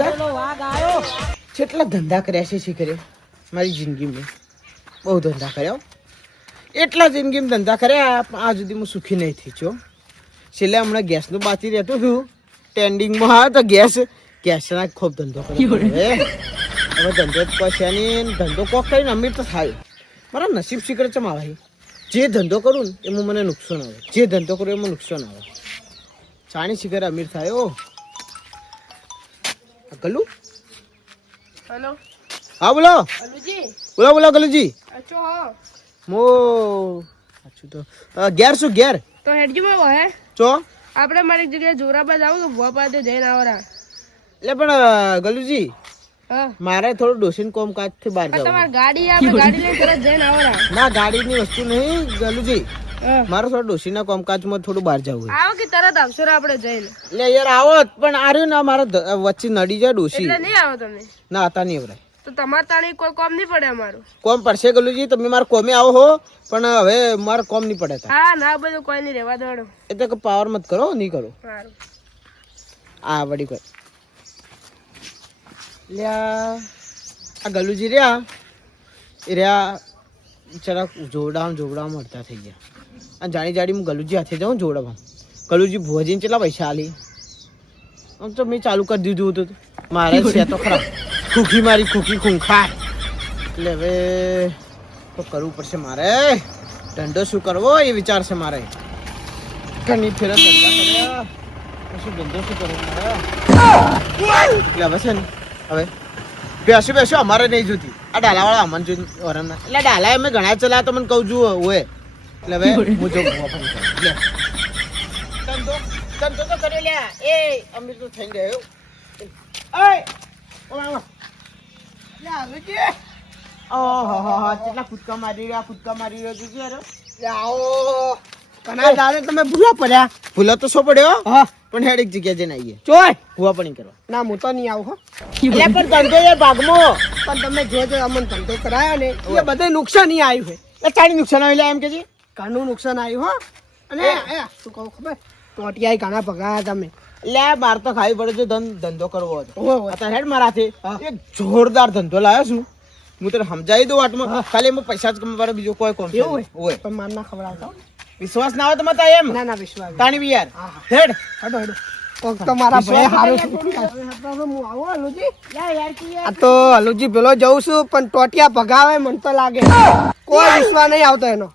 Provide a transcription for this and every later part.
કેટલા ધંધા કર્યા છે શીખરે મારી જિંદગીમાં બહુ ધંધા કર્યા એટલા જિંદગીમાં ધંધા કર્યા આ સુધી હું સુખી નહીં થઈ છો છેલ્લે હમણાં ગેસનું બાકી રહેતું હતું ટ્રેન્ડિંગમાં હા તો ગેસના ખૂબ ધંધો કર્યો હવે ધંધો પછી ધંધો કોક કરીને અમીર તો થાય મારા નસીબ શીખરે ચમ આવે જે ધંધો કરું ને એમાં મને નુકસાન આવે જે ધંધો કરું એમાં નુકસાન આવે ચાણી શીખરે અમીર થાય ઓ ગલુ હેલો હા બોલો અનુજી બોલો ગલુજી અચ્છો હા મો અચ્છું તો ઘેર શું ઘેર તો હેડજીમાં હે ચો આપણે મારી જગ્યાએ જોરાબાદ આવું તો ભુવા પાસે જઈને આવરા એટલે પણ ગલુજી હા મારે થોડું ડોસીન કોમ કાજ થી બહાર જવું તમારી ગાડી આપણે ગાડી લઈને તરત જઈને આવરા ના ગાડીની વસ્તુ નહીં ગલુજી હા મારે થોડું ડોસીના કામકાજમાં થોડું બહાર જવું આવો કે તરત આવશો રે આપણે જઈને એટલે યાર આવો પણ આર્યું ના મારે વચ્ચે નડી જાય ડોસી એટલે નહીં આવો તમે ના હતા નહીં એવરાય તો તમારે તાણી કોઈ કોમ નહીં પડે અમારું કોમ પડશે ગલુજી તમે મારે કોમે આવો હો પણ હવે મારે કોમ નહીં પડે તા હા ના બધું કોઈ નહીં રહેવા દોડો એટલે કે પાવર મત કરો નહીં કરો સારું આ વડી કોઈ લ્યા આ ગલુજી રહ્યા એ રહ્યા બિચારા જોવડામાં મળતા થઈ ગયા અને જાણી હું ગલુજી હાથે જાઉં જોવડામાં ગલુજી ભુવાજીને કેટલા પૈસા આલી આમ તો મેં ચાલુ કરી દીધું હતું મારે છે તો ખરા ખુખી ખૂંખાર એટલે હવે તો કરવું પડશે મારે ધંધો શું કરવો એ વિચાર છે મારે ઘણી ફેર ધંધા કર્યા શું ધંધો શું કરવો મારે એટલે હવે છે ને હવે બેસો અમારે નહીં જોતી આ ડાલાવાળા અમને જોઈ વરમના એટલે ડાલા અમે ઘણા ચલા તો મને કહું છું હોય એટલે હવે હું જો ધંધો તો કરી લે એ અમીર તો થઈ ગયો કેટલા કૂદકા મારી રહ્યા તમે ભૂલા પડ્યા ભૂલા તો શું પડ્યો હા પણ હેડ એક જગ્યા જઈને આવીએ ચોય ભૂવા પણ કરવા ના હું તો નહીં આવું એટલે પણ ધંધો એ ભાગમાં પણ તમે જો અમને ધંધો કરાયો ને એ બધે નુકસાન આવ્યું છે એટલે ચાણી નુકસાન આવ્યું એમ કે છે ઘણું નુકસાન આવ્યું હો અને શું કહું ખબર ટોટિયા ઘણા ભગાયા તમે એટલે માર તો ખાવી પડે છે ધંધો કરવો હતો અત્યારે હેડ મારાથી એક જોરદાર ધંધો લાવ્યો છું હું તને સમજાવી દઉં વાટમાં ખાલી એમાં પૈસા જ કમાવાનો બીજો કોઈ કોમ હોય પણ માર ના ખબર વિશ્વાસ ના આવે તો મતા એમ ના વિશ્વાસ તાણી બી યાર હેડ હેડો તો મારા ભાઈ હારું હું આવો હલુજી આ તો હલુજી પેલો જઉં છું પણ ટોટિયા ભગાવે મને તો લાગે કોઈ વિશ્વાસ નહીં આવતો એનો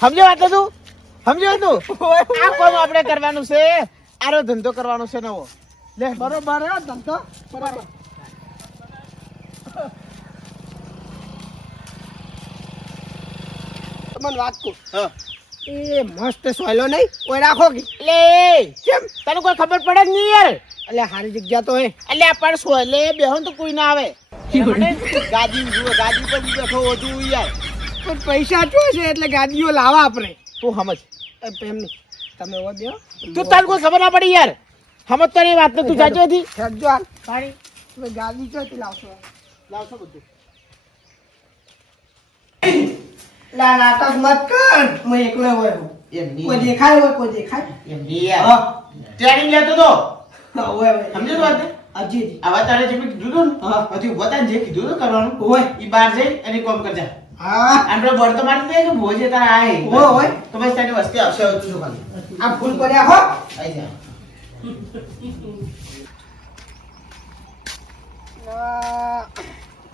સમજો વાત તું આ કોમ આપણે કરવાનું છે આરો ધંધો કરવાનો છે નવો લે બરોબર ધંધો બરાબર તમને વાત કહું એ મસ્ત સોયલો નહીં કોઈ રાખો કે લે કેમ તને કોઈ ખબર પડે નહીં યાર એટલે હારી જગ્યા તો હે એટલે પણ સોયલે બેહો તો કોઈ ના આવે ગાડી પર બેઠો વધુ યાર પણ પૈસા તો છે એટલે ગાડીઓ લાવા આપણે તું સમજ એમ નહીં તમે એવો દો તું તાર કોઈ ખબર ના પડી યાર સમજ તો એ વાત તું જાજો હતી હેડજો હાલ પાણી તમે ગાડી ચોથી લાવશો બધું લા નાટક મત કર હું એકલો હોય એમ નહીં કોઈ દેખાય એમ નહીં યાર ટ્રેનિંગ લેતો તો હોય સમજો વાત અજી આવા તારે જે કીધું ને પછી બતા જે કીધું ને કરવાનું હોય ઈ બહાર જઈ અને કોમ કરજા હા આંડો બળ તો મારી દે કે ભોજે તારા આય હોય તો બસ તારી વસ્તી આવશે તું જો ખાલી આ ફૂલ પડ્યા હો આઈ જા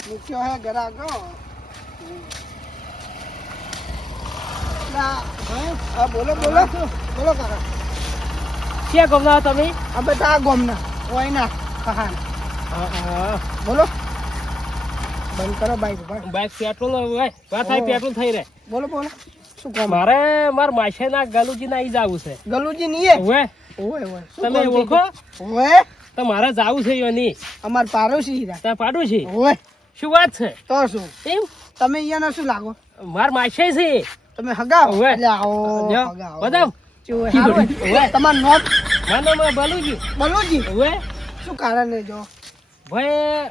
મૂક્યો હે ગરાગો હા બોલો કાકા ક્યાં ગમના તમે આ બધા ગોમના હોય ના કહાન બોલો બંધ કરો બાઈક પેટ્રોલ વાત થાય પેટ્રોલ થઈ રહે બોલો શું કામ મારે માર માસે ના ગલુજી ના ઈ જાવું છે ગલુજી ની ઓય તમે ઓળખો ઓય તો મારે જાવું છે યોની અમાર પાડોશી હીરા તા પાડોશી ઓય શું વાત છે તો શું એમ તમે અહીંયા શું લાગો માર માસે છે તમે હગાવ ઓય એટલે આવો બતાવ તમાર નોટ મારું નામ બલુજી. બલુજી ઓવે શું કારણ છે જો ભાઈ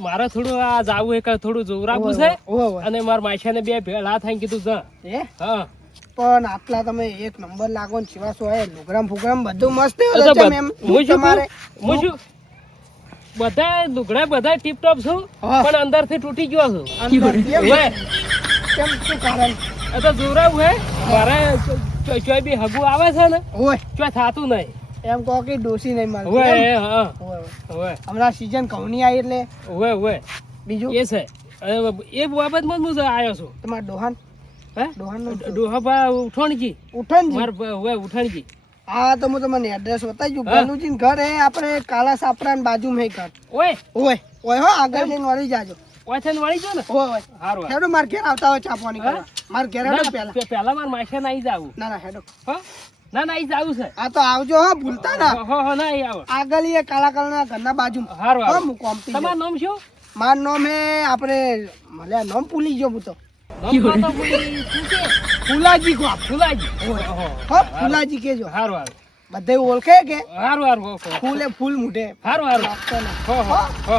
મારે થોડું આ જાવું એક થોડું જોવરાવું છે ઓવે અને મારા માછાને બે ભેળા થાય કીધું જા. એ હા પણ આટલા તમે એક નંબર લાગો ને ચીવા છો એ લુગરામ ફુગરામ બધું મસ્ત તો તો છે મેમ હું શું તમારે હું શું બધા લુગડા બધા ટીપ ટોપ છું હા. પણ અંદરથી તૂટી ગયો છું. અંદરથી એમ? ઓવે કેમ શું કારણ એ તો જોવરાવું હે મારે ચોય બી હગું આવે છે ને ઓય ચોય થાતું નહીં. એમ કહો કે ડોસી નહીં મળતી ઓવે એમ? હા ઓય, ઓય. ઓવે હમણાં સીઝન ઘઉંની આવી એટલે ઓવે ઓવે બીજું એ છે એ બાબતમાં જ હું આવ્યો છું. તમારા ડોહાન હે ડોહાનનું શું? ડોહા ઉઠાણજી ઉઠણજી માર ઓવે ઉઠાણજી. હા તો હું તમને એડ્રેસ બતાવી હા. બલુજી ઘર એ આપણે કાલા સાપરા બાજુમાં ઘર ઓય ઓય ઓય હો આગળ જઈને વળી જાજો ઓયથન વળી ગયો ને ઓય ઓય હારું હેડો માર ઘેર આવતા હોય ચા પાણી કરવા માર ઘેર હેડો પહેલા પેલા માર માથે ના જાવું. ના ના હેડો હો ના ના ઈ જાવું છે. આ તો આવજો હો ભૂલતા ના હો ના ઈ આવો. આગળ એ કાલા કાલા ઘરના બાજુમાં હારું હો હારું. હું કોમ્પી તમારું નામ શું? મારું નામ હે આપણે મને નામ ભૂલી ગયો હું તો નામ તો ભૂલી શું છે? ફુલાજી કો ફુલાજી. હો ફુલાજી કેજો હારું હારું બધે ઓળખે કે હારું હારું ઓકે. ફૂલે ફૂલ મુઢે હારું હારું આપતો ના. હો હો હો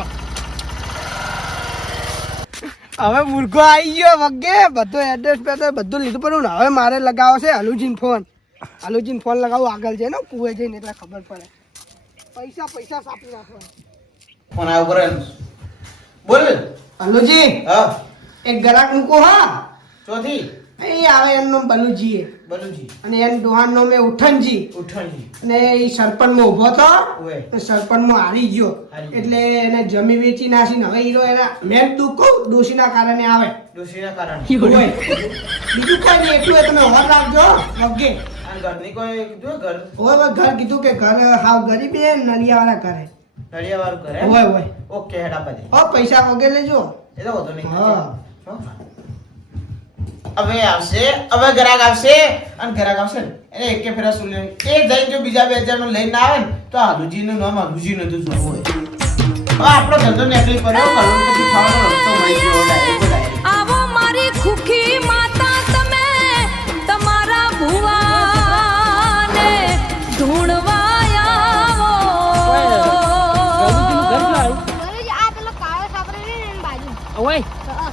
હવે મુર્ગો આવી ગયો વગે બધો એડ્રેસ પેડ્રેસ બધું લીધું પણ હવે મારે લગાવો છે હલુજીન ફોન લગાવું આગળ જઈને કુએ જઈને એટલે ખબર પડે પૈસા સાપી નાખો ફોન આવ્યો કરે બોલ હલુજી હા એક ગ્રાહક મૂકો હા ચોથી અહીં આવે એનું નામ બલુજી બલુજી અને એનું દોહાન નામ એ ઉઠનજી ઉઠાણી અને એ સરપંચમાં ઊભો હતો ઓય તો સરપંચમાં હારી ગયો હારી ગયો. એટલે એને જમી વેચી નાખીને હવે હીરો એના મેં દુઃખ કહું ડોશીના કારણે આવે ડોશીના કારણે હોય. બીજું કોઈ નહીં એટલું એ તમે હોર રાખજો વગે આ ઘરની કોઈ કીધું ઘર હોય ઘર કીધું કે ઘર હાવ ગરીબ એ નલિયાવાળા કરે નડિયા વાળું ઘરે હોય ઓકે હેડા પછી હો પૈસા વગે લેજો એ તો વધુ નહીં હા. હો. હવે આવશે હવે ગ્રાહક આવશે અને ગ્રાહક આવશે ને એને એકે ફેરા સુન લે એ જઈને જો બીજા 2000 નો લઈને આવે ને તો આલુજીનું નામ આલુજી નતું જોવું હોય હવે આપણો ધંધો નીકળી પડ્યો કરોડપતિ થવાનો રસ્તો મળી ગયો ડાયરેક્ટ આવો મારી ખુખી માતા તમે તમારા ભુવાને ઢૂંઢવા આવો ગલુજીનું ઘર લાવ. ગલુજી, આ પેલો કાળો સાપરો છે ને એની બાજુ. ઓય હા,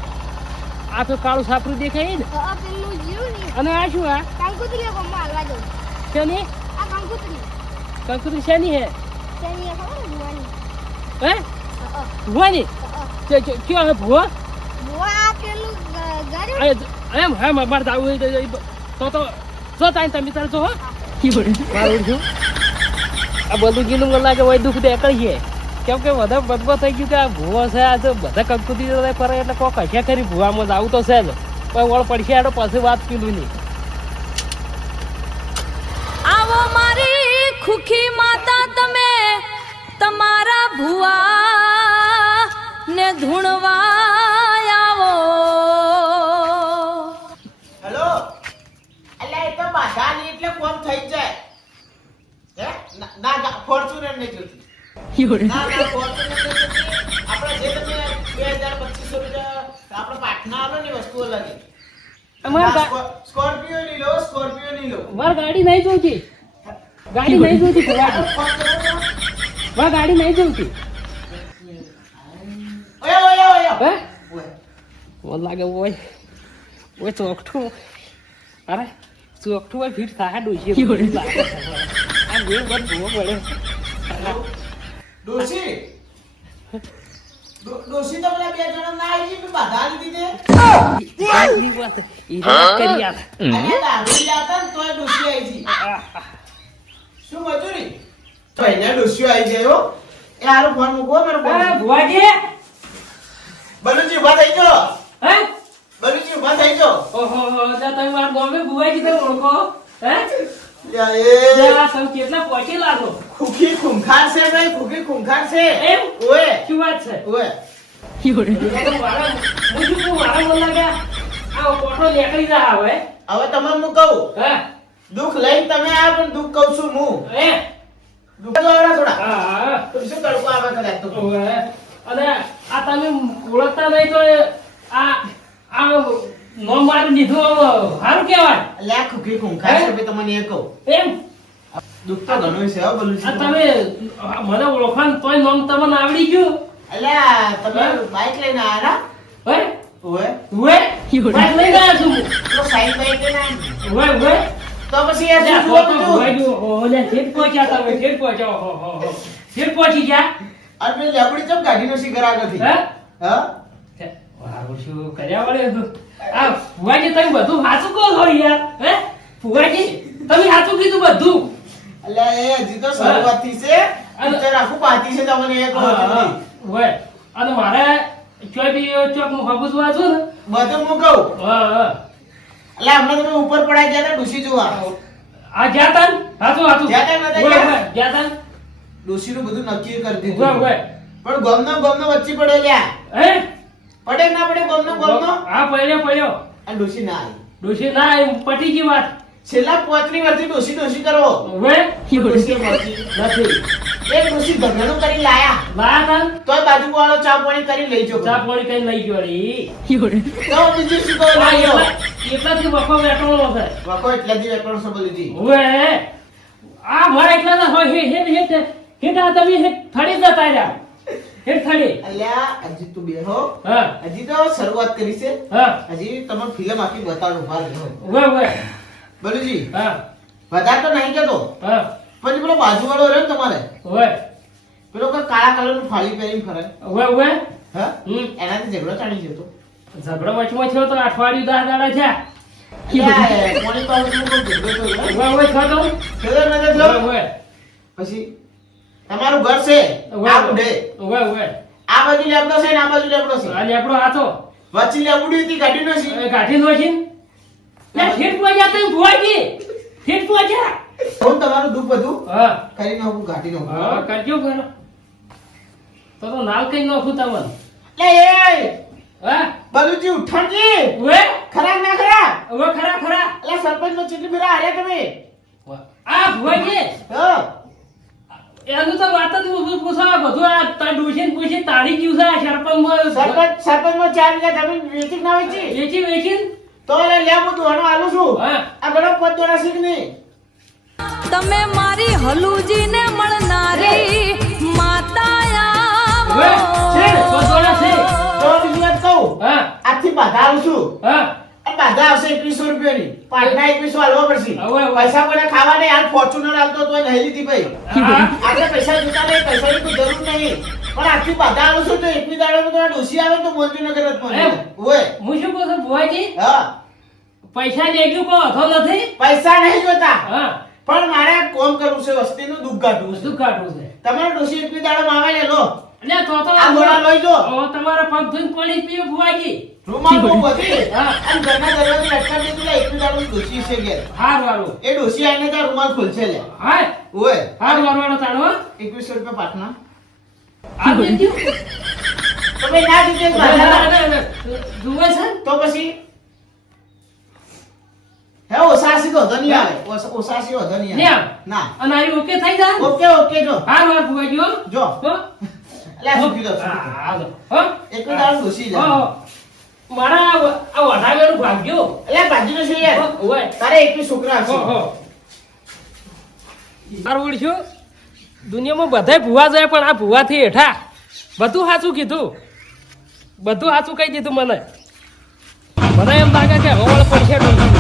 આ તો કાળું સાપરું દેખાય ને. હા, પેલું જીરું ને અને આ શું આ કંકુતરીઓ ગામમાં હાલવા જવું. શેની આ કંકુતરી કંકુતરી શેની હે તેની એ ખબર ને ભુવાની. હે હા, ભુવાની હા. ક્યાં હે ભુવા ભુવા આ પેલું ગરીબ. એમ હે મારે જાવું હોય તો જો તાઈ તમે તારે જો હો મારું છું આ બધું ગીલું મને લાગે હોય દુઃખ દેખાય છે કેમ કે બધા બદબો થઈ ગયું કે આ ભૂવો છે આ તો બધા કંકુતી કરે એટલે કોઈ કશા કરી ભૂવામાં જ આવું તો છે જ પણ વળ પડશે આડો પછી વાત પીલું નહીં. આવો મારી ખુખી માતા તમે તમારા ભુવા ને ઢૂંઢવા આવો હેલો અલ્યા એ તો બાધા ની એટલે કોમ થઈ જાય હે ના ફોર્ચ્યુનર ને જોતી ના ફોર્ચ્યુનર ને જોતી આપણે જે તમે 2000-2500 રૂપિયા આપણે પાટના આલો ને વસ્તુઓ લાગે સ્કોર્પિયો ની લો મારે ગાડી નહીં જોઈતી ગાડી નહીં જોઈતી ભુવાજી. મારે ગાડી નહીં જોઈતી ઓય હે મને લાગે ઓય ચોકઠું અરે ચોકઠું હોય ફીટ થાય ડોસી આ બે બધું ભૂવો પડે ડોશી તો પેલા બે જણા ના આવી ગઈ બાધા લીધી તે ઈ વાત કરી યાર અલ્યા દારૂ લાતા ને તોય ડોશી આવી ગઈ શું મજૂરી તો એને ડોશી આવી ગઈ હો એ હારું ફોન મૂકો મારો ફોન ભુવાજી બલુજી ઉભા થઈ જો હે બલુજી ઉભા થઈ જો ઓહો તો તમે માર ગામે ભુવાજી તમે ઓળખો હે લ્યા એ યા તમે કેટલા પહોંચી લાગો ખુખી ખૂંખાર છે ભાઈ ખુખી ખૂંખાર છે એમ ઓય શું વાત છે ઓય મારા મને લાગ્યા આ કોઠો નીકળી જા હવે હવે તમને હું કહું હે દુઃખ લઈને તમે આવ પણ દુઃખ કહું છું હું હે દુઃખ તો આવડા થોડા હા તો શું તડકો આવે કદાચ તો ઓવે. અને આ તમે ઓળખતા નહીં તો આ નો મારી દીધું સારું કહેવાય લ્યા ખુખી ખૂંખાર છે ભાઈ તમને એ કહું એમ દુઃખ તો ઘણું છે હો આ બલુજી તમે મને ઓળખાણ તોય નામ તમને આવડી ગયું અલ્યા તમે બાઈક લઈને આયા હે ના ઓએ ઉવે બાઈક લઈને આવ્યો છું હું. તો સાઈડ બાઈક લઈને આયા. ઉવે ઉવે તો પછી યાર અલ્યા, શું તો જોવા ભુવાઈ બધું? ગયું. ઓલે ઠેઠ પહોંચ્યા તમે ઠેઠ પહોંચ્યા ઓહો ઠેઠ પહોંચી ગયા અને પેલી લેબડી ચમ ગાડીનો શિખર આગળથી હે હા વારું શું કર્યા વળે આ ભુવાજી તમે બધું સાચું કહો છો યાર હે ભુવાજી તમે સાચું કીધું બધું અલ્યા એ હજી તો શરૂઆતથી છે પિક્ચર આખું બાકી છે તમને એક હા, હોય અને મારે ચોય બી ચોક નું હબુજ વાંચું ને બધું હું કહું હા અલ્યા હમણાં તમે ઉપર પડાઈ ગયા હતા ડુસી જોવા આ ગયા તા ને? હાચું હાચું ગયા તા નતા હોય, ગયા? હોય, ગયા તા ને? ડોશીનું બધું નક્કી કરી હોય, દીધું હોય. પણ ગમનો વચ્ચે પડ્યો લ્યા હે પડે કે ના પડે ગમનો હા પડ્યો અને ડોશી ના આવી ડોશી ના આવી, પટી ગઈ વાત છેલ્લા 35 વર્ષથી ડોશી કરવો હવે ડોશી મળતી નથી એક ડોશી ધંધાનું કરી લાયા લાયા તા ને? તોય બાજુ વાળો ચા પાણી કરી લઈ જો ચા પાણી કઈ લઈ ગયો રી તો બીજું શું કહો આ લાગ્યો એટલાથી વખો વેટવાનો છે વખો એટલા દી વેકરણ સંભળીજી હવે આ મારા એટલા ના હોય હેઠા તમે થડી જતા રહ્યા હેઠ થડી અલ્યા હજી તું બેહો હા હજી તો શરૂઆત કરી છે હા હજી તમને ફિલ્મ આખી બતાડું ભાર બેહો ઉવે ઉવે બલુજી હા વધારે તો નહીં કેતો હા પછી પેલો બાજુવાળો રહ્યો ને તમારે ઉવે પેલો કોઈ કાળા કલરનું ફાળી પહેરીને ફરે ઉવે ઉવે હા હમ એનાથી ઝઘડો ચાલી જતો ઝઘડો વચમાં થયો તો અઠવાડિયું 10 દાડા છે અલ્યા, કોની પાસે તું કોઈ ઝઘડો થયો? ઉવે ઉવે થયો તો થયો નતો ઉવે થયો? ઉવે પછી તમારું ઘર છે આ બુઢે ઉવે ઉવે આ બાજુ લેબડો છે ને આ બાજુ લેબડો છે આ લેપડો હાથો વચ્ચે લેબડી હતી ગાડીનો છે ગાંઠી નો છે લે ઠેઠ પહોંચ્યા તમે ભુવાજી ઠેઠ પહોંચ્યા હું તમારું દુઃખ બધું હા કરી નાખું ગાડી હા નાખું કરજો કરો તો નાલ કઈ નાખું તમને લે એ હા બલુજી ઉઠણજી ઉવે ખરા ના ખરા ઉવે ખરા ખરા એટલે સરપંચ નો ચીટલી મેરા હાર્યા તમે આ ભુવાજી હા એનું તો વાત જ પૂછવા બધું આ પૂછી તારી ગયું છે આ સરપંચ માં 4 વીઘા જમીન વેચી ના વેચી વેચી તો એટલે લે હું દોણો આલું છું હા આ ઘણો 5 દોડા શીખ નહીં તમે મારી હલુજીને મળનારી માતા ઉવે છે તો દોડા છે તો બીજી વાત કહું હા આજથી બાધા આલું છું હા આ બાધા આવશે 2100 રૂપિયાની પાટના 2100 આલવા પડશે હવે પૈસા કોને ખાવા નહીં હાલ ફોર્ચ્યુનર આલતો તો નહીં લીધી ભાઈ હા આપણે પૈસા જોતા નહીં પૈસાની કોઈ જરૂર નહીં પણ આજથી બાધા આલું છું તો એકવી દાડો તો ડોસી આવે તો મોંઘી નગર જ પહોંચે એમ? ઓય હું શું કહું છું ભુવાજી હા પૈસા લેગ્યું કો હતો નથી પૈસા નહીં જોતા હા પણ મારે આ કોમ કરવું છે વસ્તીનું દુઃખ કાઢવું છે શું કાઢવું છે તમારે ડોસી એકવી દાડો આવે લે લો એટલે તો આ ગોળા લઈ જો હવે તમારા પગ ધોઈને પાણી પીવું ભુવાજી રૂમાલ બહુ બધી હા. અને ઘરના દરવાજે લટકાવી દીધું લે એકવી દાડો ડોસી છે ઘેર હારું હારું એ ડોસી આવીને ત્યાં રૂમાલ ખોલશે લે હા ઓય હારું હારું તાણો 2100 રૂપિયા પાટના આ બેટ્યું તમે ના જીતે બાધા જુએ છે તો પછી હે ઓસાસી તો વધો નહીં આવે ઓસાસી વધો નહીં નહીં આવે આવે? ના અને આ ઓકે થઈ જાય ઓકે ઓકે જો હારું હારું ભુવાજી હો જો હો એટલે સુકી દો હા હો એક દાડો ઘૂસી જાય હો મારા આ વઢાવેલું ભાગ્યો એટલે બાજુનો છે યાર ઓય તારે એકવી છોકરા હો હશે હો મારું ઓળખ્યું દુનિયામાં બધાય ભૂવા જાય પણ આ ભૂવાથી હેઠા બધું સાચું કીધું બધું સાચું કહી દીધું મને મને એમ લાગે કે હવળ પડશે ડોશી.